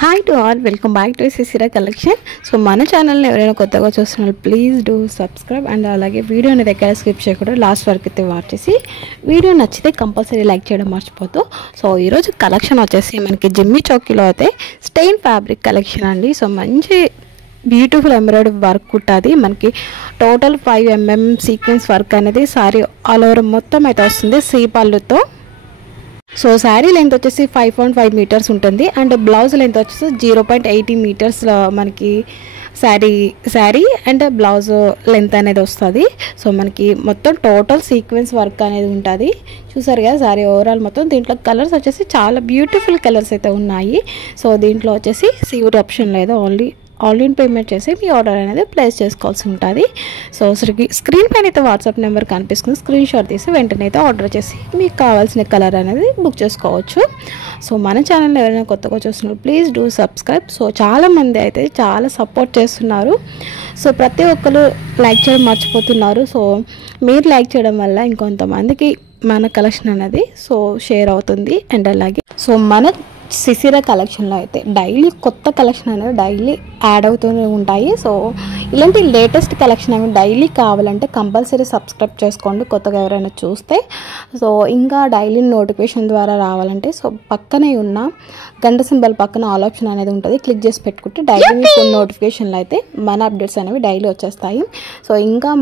Hi to all, welcome back to సిసిరా collection. So మన ఛానల్ని ఎవరైనా కొత్తగా చూస్తున్నారు ప్లీజ్ డూ సబ్స్క్రైబ్ అండ్ అలాగే వీడియోని దగ్గర స్కిప్ చేయకుండా లాస్ట్ వరకు అయితే వాచ్ చేసి వీడియో నచ్చితే కంపల్సరీ లైక్ చేయడం మర్చిపోతూ. సో ఈరోజు కలెక్షన్ వచ్చేసి మనకి జిమ్మి చౌకీలో అయితే స్టెయిన్ ఫ్యాబ్రిక్ కలెక్షన్ అండి. సో మంచి బ్యూటిఫుల్ ఎంబ్రాయిడరీ వర్క్ ఉంటుంది మనకి. టోటల్ 5 mm సీక్వెన్స్ వర్క్ అనేది సారీ ఆల్ ఓవర్ మొత్తం అయితే వస్తుంది సీ పళ్ళుతో. సో శారీ లెంత్ వచ్చేసి 5.5 మీటర్స్ ఉంటుంది అండ్ బ్లౌజ్ లెంత్ వచ్చేసి 0.80 మీటర్స్ మనకి శారీ అండ్ బ్లౌజ్ లెంత్ అనేది వస్తుంది. సో మనకి మొత్తం టోటల్ సీక్వెన్స్ వర్క్ అనేది ఉంటుంది. చూసారు కదా శారీ ఓవరాల్ మొత్తం. దీంట్లో కలర్స్ వచ్చేసి చాలా బ్యూటిఫుల్ కలర్స్ అయితే ఉన్నాయి. సో దీంట్లో వచ్చేసి సివిర్ ఆప్షన్ లేదు, ఆన్లైన్ పేమెంట్ చేసి మీ ఆర్డర్ అనేది ప్లేస్ చేసుకోవాల్సి ఉంటుంది. సో స్క్రీన్ పైన అయితే వాట్సాప్ నెంబర్ కనిపిస్తుంది, స్క్రీన్ షాట్ తీసి వెంటనే అయితే ఆర్డర్ చేసి మీకు కావాల్సిన కలర్ అనేది బుక్ చేసుకోవచ్చు. సో మన ఛానల్ ఎవరైనా కొత్తగా చూస్తున్నారు ప్లీజ్ డూ సబ్స్క్రైబ్. సో చాలామంది అయితే చాలా సపోర్ట్ చేస్తున్నారు. సో ప్రతి ఒక్కరు లైక్ చేయడం మర్చిపోతున్నారు. సో మీరు లైక్ చేయడం వల్ల ఇంకొంతమందికి మన కలెక్షన్ అనేది సో షేర్ అవుతుంది. అండ్ అలాగే సో మన సిసిరా కలెక్షన్లో అయితే డైలీ కొత్త కలెక్షన్ అనేది డైలీ యాడ్ అవుతూనే ఉంటాయి. సో ఇలాంటి లేటెస్ట్ కలెక్షన్ అనేది డైలీ కావాలంటే కంపల్సరీ సబ్స్క్రైబ్ చేసుకోండి కొత్తగా ఎవరైనా చూస్తే. సో ఇంకా డైలీ నోటిఫికేషన్ ద్వారా రావాలంటే సో పక్కనే ఉన్న గంట సింబల్ పక్కన ఆల్ ఆప్షన్ అనేది ఉంటుంది, క్లిక్ చేసి పెట్టుకుంటే డైలీ మీకు నోటిఫికేషన్లు అయితే మన అప్డేట్స్ అనేవి డైలీ వచ్చేస్తాయి. సో ఇంకా